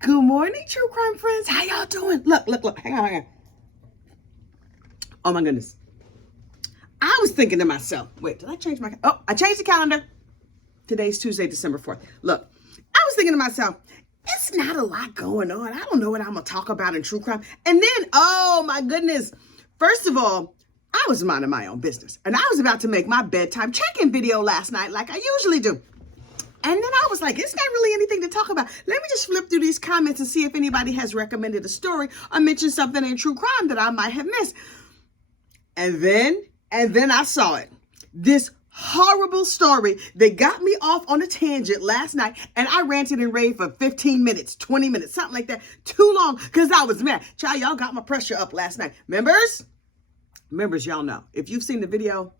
Good morning, true crime friends. How y'all doing? Look. Hang on. Oh my goodness. I was thinking to myself, wait, did I change my, I changed the calendar. Today's Tuesday, December 4th. Look, I was thinking to myself, it's not a lot going on. I don't know what I'm going to talk about in true crime. And then, oh my goodness. First of all, I was minding my own business. And I was about to make my bedtime check-in video last night like I usually do. And then I was like, it's not really anything to talk about. Let me just flip through these comments and see if anybody has recommended a story or mentioned something in true crime that I might have missed. And then I saw it. This horrible story that got me off on a tangent last night, and I ranted and raved for 15 minutes, 20 minutes, something like that. Too long, because I was mad. Child, y'all got my pressure up last night. Members, y'all know. If you've seen the video,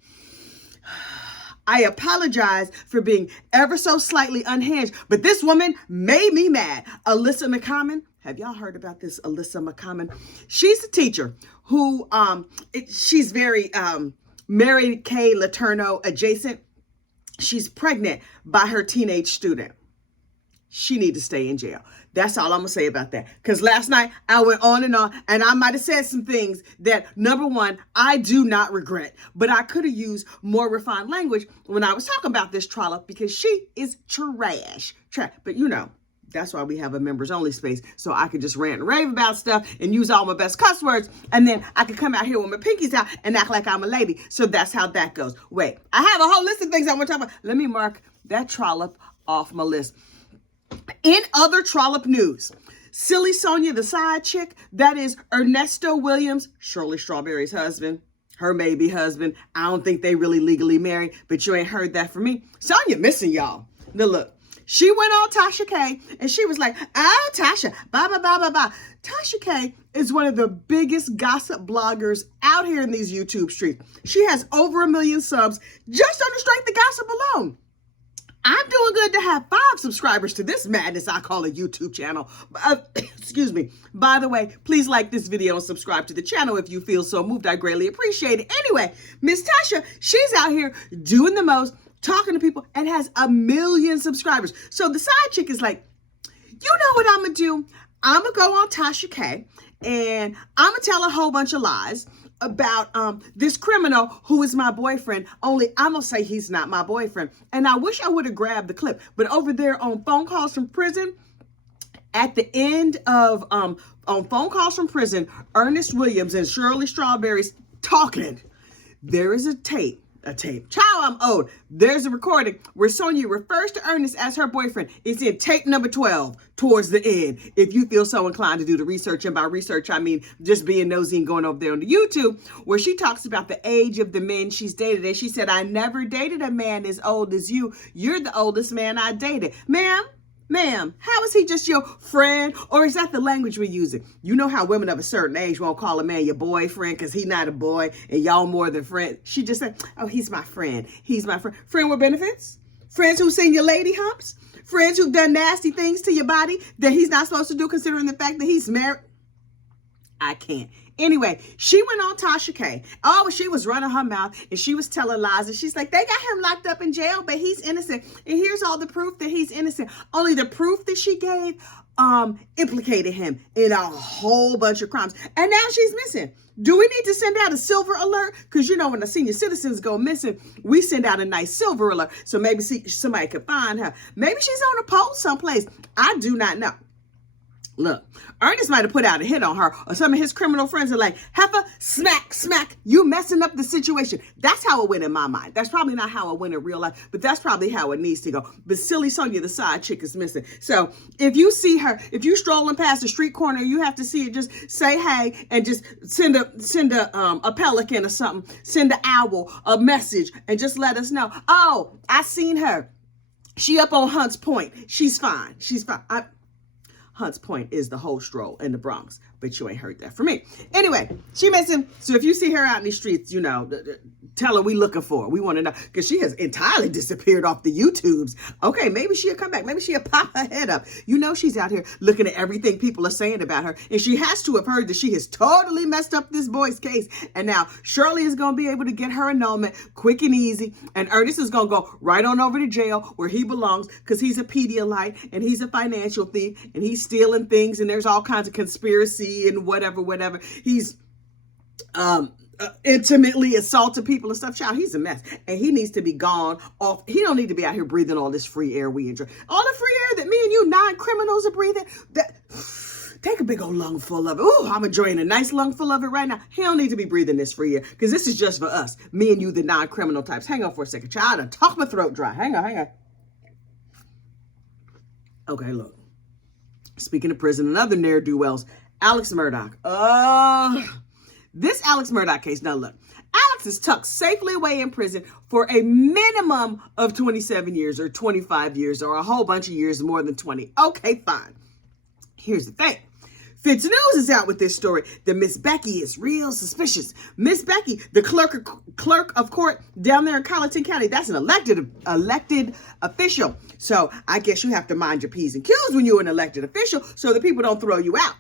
I apologize for being ever so slightly unhinged, but this woman made me mad. Alissa McCommon. Have y'all heard about this Alissa McCommon? She's a teacher who, she's very Mary Kay Letourneau adjacent. She's pregnant by her teenage student. She need to stay in jail. That's all I'm going to say about that. Because last night I went on, and I might have said some things that, number one, I do not regret. But I could have used more refined language when I was talking about this trollop, because she is trash. But you know, that's why we have a members only space. So I could just rant and rave about stuff and use all my best cuss words. And then I could come out here with my pinkies out and act like I'm a lady. So that's how that goes. Wait, I have a whole list of things I want to talk about. Let me mark that trollop off my list. In other trollop news, silly Sonya, the side chick, that is Ernesto Williams, Shirley Strawberry's husband, her maybe husband. I don't think they really legally married, but you ain't heard that from me. Sonya missing y'all. Now look, she went on Tasha K and she was like, oh, Tasha, blah. Tasha K is one of the biggest gossip bloggers out here in these YouTube streets. She has over 1 million subs just on the strength of gossip alone. I'm doing good to have 5 subscribers to this madness I call a YouTube channel. Excuse me. By the way, please like this video and subscribe to the channel if you feel so moved. I greatly appreciate it. Anyway, Miss Tasha, she's out here doing the most, talking to people, and has 1 million subscribers. So the side chick is like, you know what I'm going to do? I'm going to go on Tasha K and I'm going to tell a whole bunch of lies about this criminal who is my boyfriend, only I'm gonna say he's not my boyfriend. And I wish I would have grabbed the clip, but over there on Phone Calls from Prison, at the end of on Phone Calls from Prison, Ernest Williams and Shirley Strawberry's talking. There is a tape. Child, I'm old. There's a recording where Sonya refers to Ernest as her boyfriend. It's in tape number 12 towards the end. If you feel so inclined to do the research, and by research, I mean just being nosy and going over there on the YouTube, where she talks about the age of the men she's dated. And she said, I never dated a man as old as you. You're the oldest man I dated. Ma'am, how is he just your friend? Or is that the language we're using? You know how women of a certain age won't call a man your boyfriend because he's not a boy and y'all more than friends. She just said, oh, he's my friend. He's my friend. Friend with benefits? Friends who've seen your lady humps? Friends who've done nasty things to your body that he's not supposed to do considering the fact that he's married? I can't. Anyway, she went on Tasha K. Oh, she was running her mouth and she was telling lies. And she's like, they got him locked up in jail, but he's innocent. And here's all the proof that he's innocent. Only the proof that she gave implicated him in a whole bunch of crimes. And now she's missing. Do we need to send out a silver alert? Because you know when the senior citizens go missing, we send out a nice silver alert. So maybe somebody could find her. Maybe she's on a post someplace. I do not know. Look, Ernest might have put out a hit on her, or some of his criminal friends are like, heifer, smack, you messing up the situation. That's how it went in my mind. That's probably not how it went in real life, but that's probably how it needs to go. But silly Sonya, the side chick, is missing. So if you see her, if you strolling past the street corner, you have to see it, just say hey and just send a pelican or something, send an owl a message and just let us know. Oh, I seen her. She up on Hunts Point. She's fine. Hunts Point is the whole stroll in the Bronx, but you ain't heard that from me. Anyway, she missing. So if you see her out in the streets, you know, tell her we looking for her. We want to know, because she has entirely disappeared off the YouTubes. Okay, maybe she'll come back. Maybe she'll pop her head up. You know she's out here looking at everything people are saying about her, and she has to have heard that she has totally messed up this boy's case. And now Shirley is going to be able to get her annulment quick and easy, and Ernest is going to go right on over to jail where he belongs, because he's a Pedialyte, and he's a financial thief, and he's stealing things and there's all kinds of conspiracy and whatever. He's intimately assaulted people and stuff. Child, he's a mess. And he needs to be gone off. He don't need to be out here breathing all this free air we enjoy. All the free air that me and you non-criminals are breathing, take a big old lungful of it. Ooh, I'm enjoying a nice lungful of it right now. He don't need to be breathing this free air because this is just for us. Me and you, the non-criminal types. Hang on for a second, child. I done talk my throat dry. Hang on. Okay, look. Speaking of prison, another ne'er-do-wells, Alex Murdaugh. This Alex Murdaugh case. Now look, Alex is tucked safely away in prison for a minimum of 27 years or 25 years or a whole bunch of years more than 20. Okay, fine. Here's the thing. Fitz News is out with this story that Miss Becky is real suspicious. Miss Becky, the clerk of court down there in Colleton County, that's an elected official. So I guess you have to mind your P's and Q's when you're an elected official so that people don't throw you out.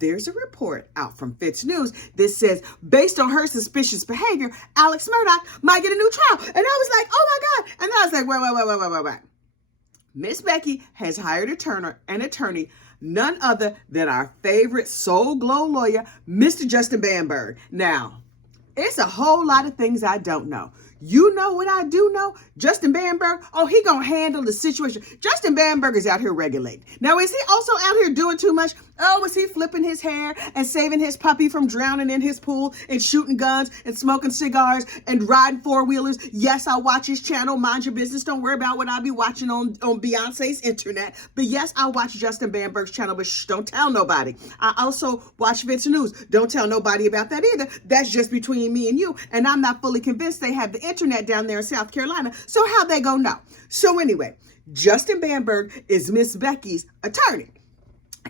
There's a report out from Fitz News that says, based on her suspicious behavior, Alex Murdaugh might get a new trial. And I was like, oh my God. And I was like, wait. Miss Becky has hired an attorney, none other than our favorite Soul Glow lawyer, Mr. Justin Bamberg. Now, it's a whole lot of things I don't know. You know what I do know? Justin Bamberg, he gonna handle the situation. Justin Bamberg is out here regulating. Now, is he also out here doing too much? Oh, is he flipping his hair and saving his puppy from drowning in his pool and shooting guns and smoking cigars and riding four-wheelers? Yes, I watch his channel. Mind your business. Don't worry about what I be watching on Beyonce's internet. But yes, I watch Justin Bamberg's channel, but shh, don't tell nobody. I also watch Fitz News. Don't tell nobody about that either. That's just between me and you. And I'm not fully convinced they have the internet down there in South Carolina. So how they gonna know? So anyway, Justin Bamberg is Miss Becky's attorney.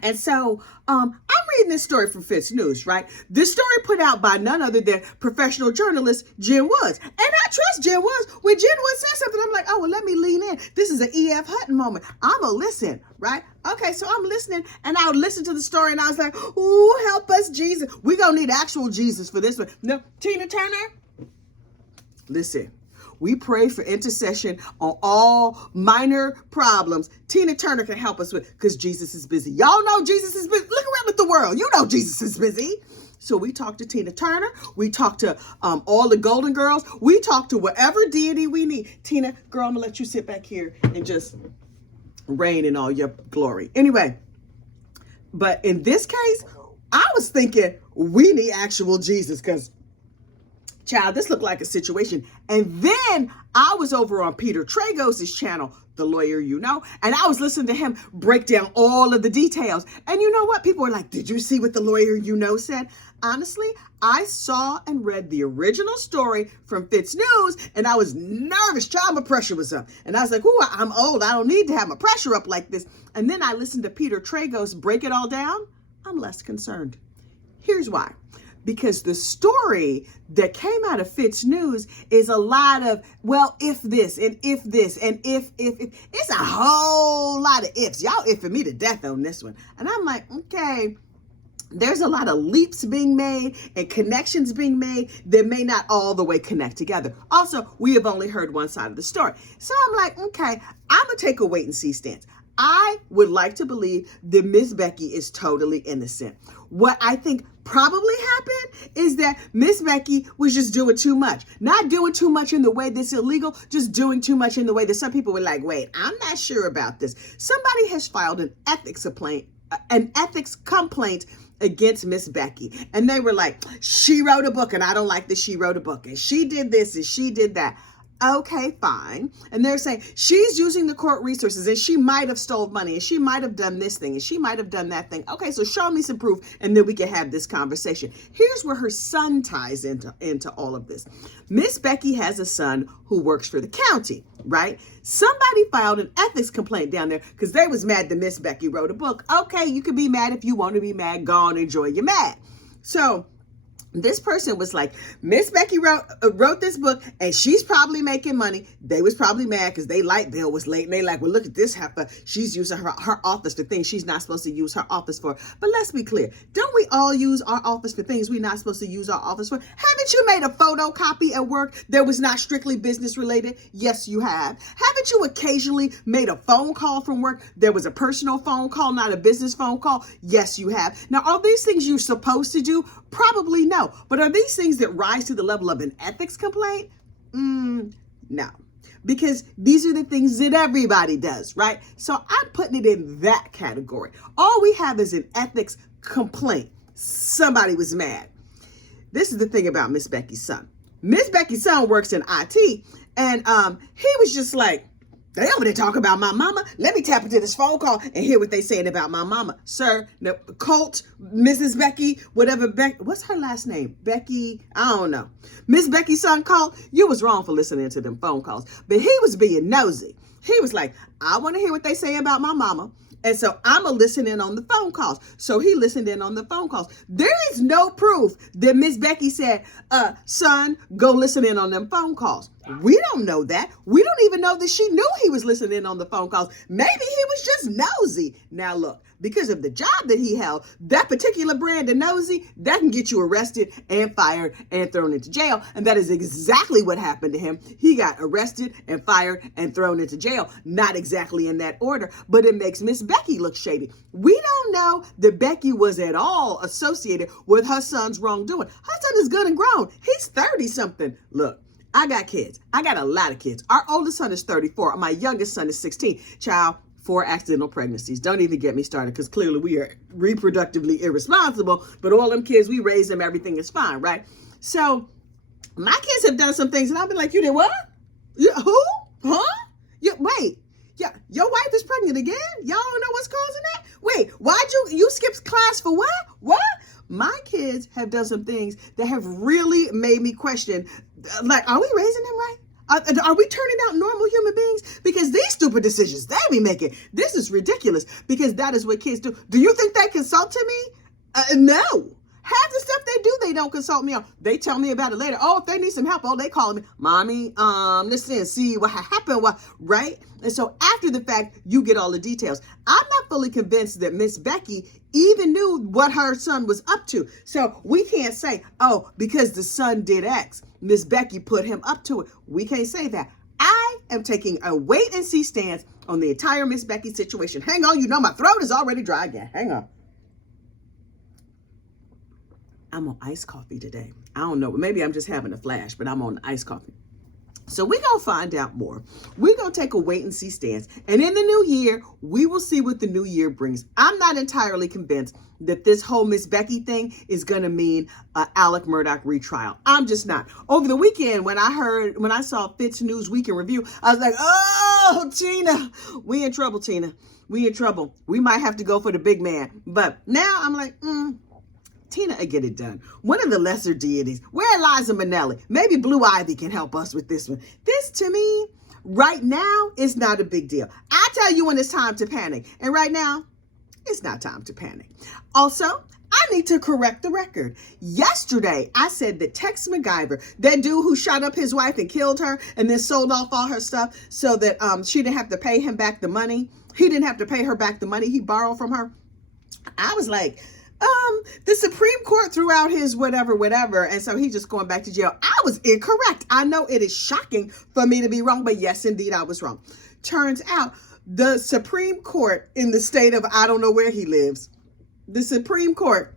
And so I'm reading this story from Fitz News, right? This story put out by none other than professional journalist Jen Woods. And I trust Jen Woods. When Jen Woods says something, I'm like, oh, well, let me lean in. This is an E.F. Hutton moment. I'm going to listen, right? Okay, so I'm listening, and I would listen to the story, and I was like, ooh, help us, Jesus. We're going to need actual Jesus for this one. No, Tina Turner, listen. We pray for intercession on all minor problems Tina Turner can help us with because Jesus is busy. Y'all know Jesus is busy. Look around at the world. You know Jesus is busy. So we talk to Tina Turner. We talk to all the Golden Girls. We talk to whatever deity we need. Tina, girl, I'm going to let you sit back here and just reign in all your glory. Anyway, but in this case, I was thinking we need actual Jesus because child, this looked like a situation. And then I was over on Peter Tragos' channel, the lawyer you know, and I was listening to him break down all of the details. And you know what? People were like, did you see what the lawyer you know said? Honestly, I saw and read the original story from Fitz News, and I was nervous. Child, my pressure was up. And I was like, ooh, I'm old. I don't need to have my pressure up like this. And then I listened to Peter Tragos break it all down. I'm less concerned. Here's why. Because the story that came out of Fitz News is a lot of, well, if this and if this and if. It's a whole lot of ifs. Y'all ifing me to death on this one. And I'm like, okay, there's a lot of leaps being made and connections being made that may not all the way connect together. Also, we have only heard one side of the story. So I'm like, okay, I'm going to take a wait and see stance. I would like to believe that Miss Becky is totally innocent. What I think probably happened is that Miss Becky was just doing too much. Not doing too much in the way that's illegal, just doing too much in the way that some people were like, wait, I'm not sure about this. Somebody has filed an ethics complaint against Miss Becky. And they were like, she wrote a book and I don't like that she wrote a book. And she did this and she did that. Okay, fine. And they're saying she's using the court resources and she might have stole money and she might have done this thing and she might have done that thing. Okay, so show me some proof and then we can have this conversation. Here's where her son ties into all of this. Miss Becky has a son who works for the county, right? Somebody filed an ethics complaint down there because they was mad that Miss Becky wrote a book. Okay, you can be mad if you want to be mad. Go on, enjoy your mad. So this person was like, Miss Becky wrote this book and she's probably making money. They was probably mad because their light bill was late. And they like, well, look at this heifer. She's using her office for things she's not supposed to use her office for. But let's be clear. Don't we all use our office for things we're not supposed to use our office for? Haven't Haven't you made a photocopy at work that was not strictly business related? Yes, you have. Haven't you occasionally made a phone call from work? There was a personal phone call, not a business phone call. Yes, you have. Now, are these things you're supposed to do? Probably no. But are these things that rise to the level of an ethics complaint? No. Because these are the things that everybody does, right? So I'm putting it in that category. All we have is an ethics complaint. Somebody was mad. This is the thing about Miss Becky's son. Miss Becky's son works in IT, and he was just like, they over there talking about my mama. Let me tap into this phone call and hear what they saying about my mama. Sir, no, Colt, Mrs. Becky, whatever, what's her last name? Becky, I don't know. Miss Becky's son called. You was wrong for listening to them phone calls. But he was being nosy. He was like, I want to hear what they say about my mama. And so I'm going to listen in on the phone calls. So he listened in on the phone calls. There is no proof that Miss Becky said, son, go listen in on them phone calls. We don't know that. We don't even know that she knew he was listening in on the phone calls. Maybe he was just nosy. Now look, because of the job that he held, that particular brand of nosy, that can get you arrested and fired and thrown into jail. And that is exactly what happened to him. He got arrested and fired and thrown into jail. Not exactly in that order, but it makes Miss Becky look shady. We don't know that Becky was at all associated with her son's wrongdoing. Her son is good and grown. He's 30 something. Look, I got kids. I got a lot of kids. Our oldest son is 34. My youngest son is 16. Child, 4 accidental pregnancies. Don't even get me started, because clearly we are reproductively irresponsible, but all them kids, we raise them, everything is fine, right? So my kids have done some things and I'll be like, you did what? Who? Huh? Wait. Yeah, your wife is pregnant again? Y'all don't know what's causing that? Wait, why'd you skip class for what? What? My kids have done some things that have really made me question, like, are we raising them right? Are we turning out normal human beings? Because these stupid decisions they be making, this is ridiculous, because that is what kids do. Do you think they consult to me? No. Half the stuff they do, they don't consult me on. They tell me about it later. Oh, if they need some help, they call me, mommy, listen, see what happened, right? And so after the fact, you get all the details. I'm not fully convinced that Miss Becky even knew what her son was up to. So we can't say, oh, because the son did X, Miss Becky put him up to it. We can't say that. I am taking a wait and see stance on the entire Miss Becky situation. Hang on, you know my throat is already dry again. Hang on. I'm on iced coffee today. I don't know. Maybe I'm just having a flash, but I'm on iced coffee. So we're going to find out more. We're going to take a wait and see stance. And in the new year, we will see what the new year brings. I'm not entirely convinced that this whole Miss Becky thing is going to mean Alec Murdaugh retrial. I'm just not. Over the weekend, when I saw Fitz News Week in Review, I was like, oh, Tina, we in trouble, Tina. We in trouble. We might have to go for the big man. But now I'm like, Tina will get it done. One of the lesser deities. Where Liza Minnelli? Maybe Blue Ivy can help us with this one. This, to me, right now, is not a big deal. I tell you when it's time to panic. And right now, it's not time to panic. Also, I need to correct the record. Yesterday, I said that Tex McIver, that dude who shot up his wife and killed her and then sold off all her stuff so that she didn't have to pay him back the money. He didn't have to pay her back the money he borrowed from her. I was like, the Supreme Court threw out his whatever, and so he's just going back to jail. I was incorrect. I know it is shocking for me to be wrong, but yes, indeed, I was wrong. Turns out the Supreme Court in the state of, I don't know where he lives, the Supreme Court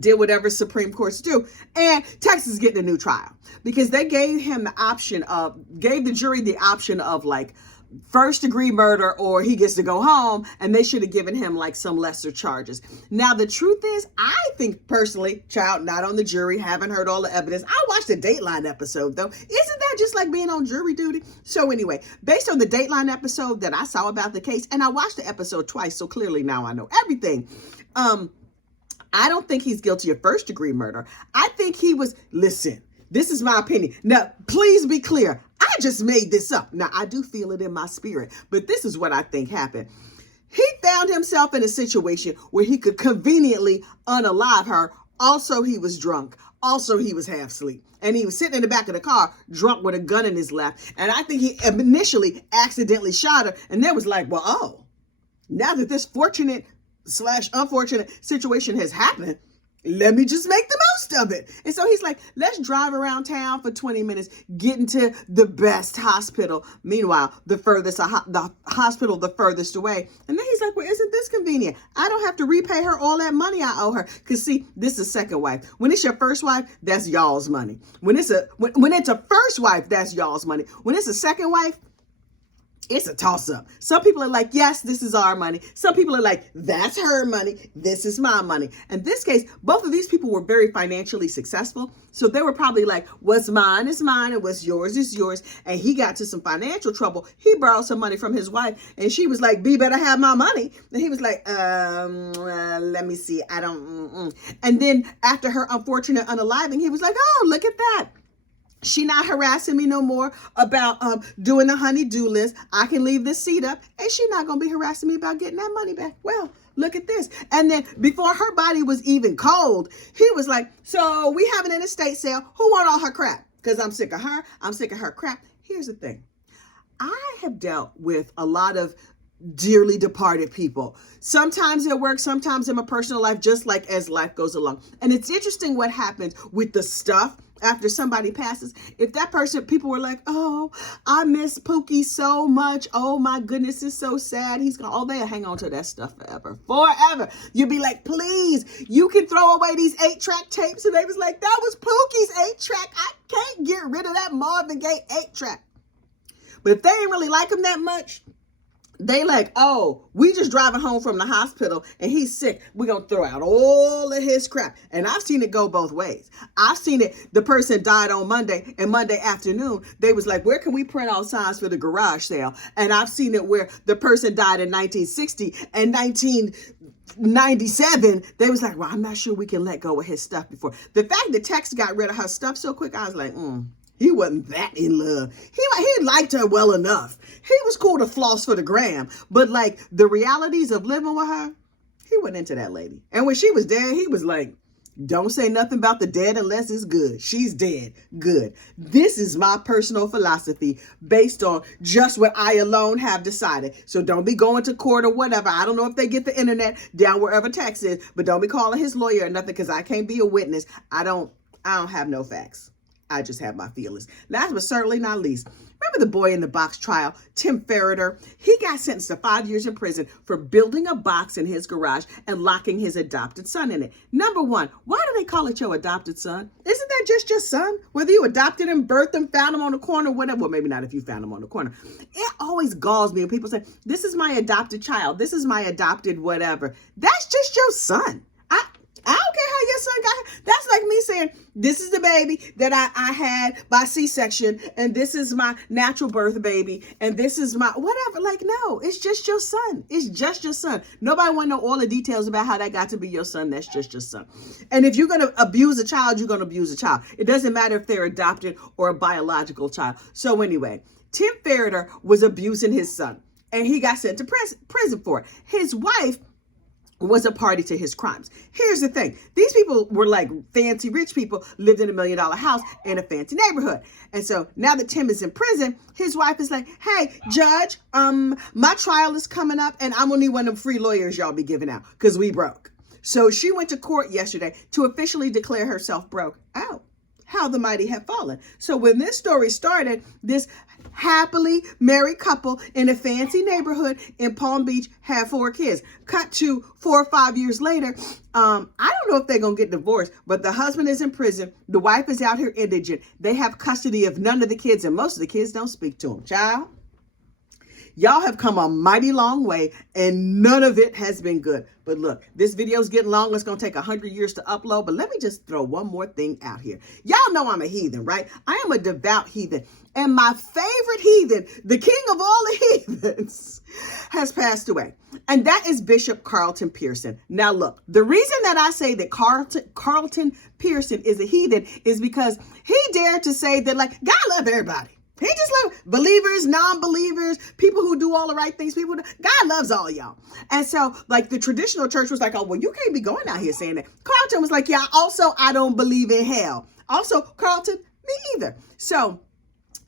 did whatever Supreme Courts do, and Texas is getting a new trial because they gave the jury the option of like first degree murder or he gets to go home, and they should have given him like some lesser charges. Now, the truth is, I think personally, child, not on the jury, haven't heard all the evidence. I watched the Dateline episode though. Isn't that just like being on jury duty? So anyway, based on the Dateline episode that I saw about the case, and I watched the episode twice, so clearly now I know everything. I don't think he's guilty of first degree murder. I think he was, listen, this is my opinion. Now, please be clear. I just made this up. Now, I do feel it in my spirit, but this is what I think happened. He found himself in a situation where he could conveniently unalive her. Also, he was drunk. Also, he was half asleep. And he was sitting in the back of the car, drunk with a gun in his lap. And I think he initially accidentally shot her. And then was like, well, oh, now that this fortunate/unfortunate situation has happened, let me just make the most of it. And so he's like, let's drive around town for 20 minutes, get into the best hospital. Meanwhile, the hospital the furthest away. And then he's like, well, isn't this convenient? I don't have to repay her all that money I owe her. Because see, this is second wife. When it's your first wife, that's y'all's money. When it's a first wife, that's y'all's money. When it's a second wife, it's a toss-up. Some people are like, yes, this is our money. Some people are like, that's her money. This is my money. In this case, both of these people were very financially successful. So they were probably like, what's mine is mine and what's yours is yours. And he got to some financial trouble. He borrowed some money from his wife and she was like, B better have my money. And he was like, let me see. I don't. And then after her unfortunate unaliving, he was like, oh, look at that. She not harassing me no more about doing the honey-do list. I can leave this seat up and she not going to be harassing me about getting that money back. Well, look at this. And then before her body was even cold, he was like, so we having an estate sale. Who want all her crap? Because I'm sick of her. I'm sick of her crap. Here's the thing. I have dealt with a lot of dearly departed people. Sometimes at work, sometimes in my personal life, just like as life goes along. And it's interesting what happens with the stuff after somebody passes. If that person, people were like, oh, I miss Pookie so much. Oh my goodness, it's so sad. He's gone. Oh, they'll hang on to that stuff forever. You'd be like, please, you can throw away these 8-track tapes. And they was like, that was Pookie's 8-track. I can't get rid of that Marvin Gaye 8-track. But if they ain't really like him that much, they like, oh, we just driving home from the hospital and he's sick. We're going to throw out all of his crap. And I've seen it go both ways. I've seen it. The person died on Monday and Monday afternoon, they was like, where can we print out signs for the garage sale? And I've seen it where the person died in 1960 and 1997. They was like, well, I'm not sure we can let go of his stuff before. The fact that Tex got rid of her stuff so quick, I was like, he wasn't that in love. He liked her well enough. He was cool to floss for the gram. But like the realities of living with her, he wasn't into that lady. And when she was dead, he was like, don't say nothing about the dead unless it's good. She's dead. Good. This is my personal philosophy based on just what I alone have decided. So don't be going to court or whatever. I don't know if they get the internet down wherever Tex is, but don't be calling his lawyer or nothing because I can't be a witness. I don't have no facts. I just have my feelings. Last but certainly not least, remember the boy in the box trial, Tim Ferriter? He got sentenced to 5 years in prison for building a box in his garage and locking his adopted son in it. Number one, why do they call it your adopted son? Isn't that just your son? Whether you adopted him, birthed him, found him on the corner, whatever. Well, maybe not if you found him on the corner. It always galls me when people say, this is my adopted child. This is my adopted whatever. That's just your son. I don't care how your son got here. That's like me saying, this is the baby that I had by C-section, and this is my natural birth baby, and this is my whatever. Like, no, it's just your son. It's just your son. Nobody want to know all the details about how that got to be your son. That's just your son. And if you're going to abuse a child, you're going to abuse a child. It doesn't matter if they're adopted or a biological child. So anyway, Tim Ferriter was abusing his son, and he got sent to prison for it. His wife was a party to his crimes. Here's the thing. These people were like fancy rich people, lived in $1 million house in a fancy neighborhood. And so now that Tim is in prison, his wife is like, hey, judge, my trial is coming up and I'm gonna need one of them free lawyers y'all be giving out because we broke. So she went to court yesterday to officially declare herself broke. Oh, how the mighty have fallen. So when this story started, this happily married couple in a fancy neighborhood in Palm Beach had 4 kids. Cut to 4 or 5 years later. I don't know if they're going to get divorced, but the husband is in prison. The wife is out here indigent. They have custody of none of the kids, and most of the kids don't speak to them. Child, y'all have come a mighty long way, and none of it has been good. But look, this video is getting long. It's going to take 100 years to upload. But let me just throw one more thing out here. Y'all know I'm a heathen, right? I am a devout heathen. And my favorite heathen, the king of all the heathens, has passed away. And that is Bishop Carlton Pearson. Now look, the reason that I say that Carlton Pearson is a heathen is because he dared to say that, like, God love everybody. He just loves believers, non-believers, people who do all the right things. God loves all y'all. And so, like, the traditional church was like, oh, well, you can't be going out here saying that. Carlton was like, yeah, also, I don't believe in hell. Also, Carlton, me either. So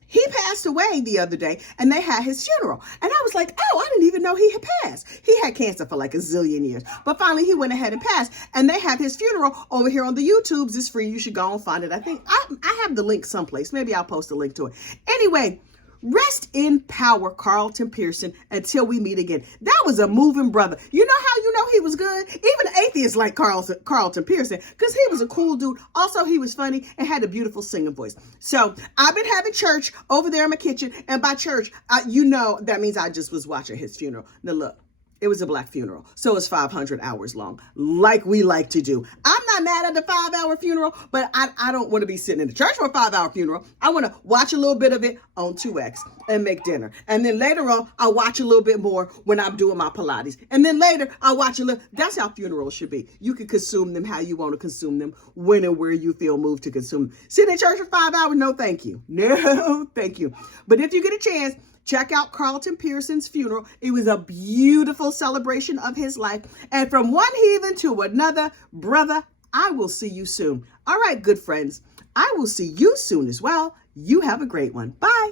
He passed away the other day and they had his funeral. And I was like, oh, I didn't even know he had passed. He had cancer for like a zillion years. But finally he went ahead and passed. And they have his funeral over here on the YouTubes. It's free. You should go and find it. I think I have the link someplace. Maybe I'll post a link to it. Anyway, rest in power, Carlton Pearson, until we meet again. That was a moving brother. You know how you know he was good? Even atheists like Carlton Pearson, because he was a cool dude. Also, he was funny and had a beautiful singing voice. So I've been having church over there in my kitchen. And by church, you know, that means I just was watching his funeral. Now look. It was a Black funeral, so it's 500 hours long, like we like to do. I'm not mad at the 5-hour funeral, but I don't want to be sitting in the church for a 5-hour funeral. I want to watch a little bit of it on 2X and make dinner. And then later on, I'll watch a little bit more when I'm doing my Pilates. And then later, I'll watch a little. That's how funerals should be. You can consume them how you want to consume them, when and where you feel moved to consume them. Sitting in church for 5 hours, no thank you. No thank you. But if you get a chance, check out Carlton Pearson's funeral. It was a beautiful celebration of his life. And from one heathen to another, brother, I will see you soon. All right, good friends. I will see you soon as well. You have a great one. Bye.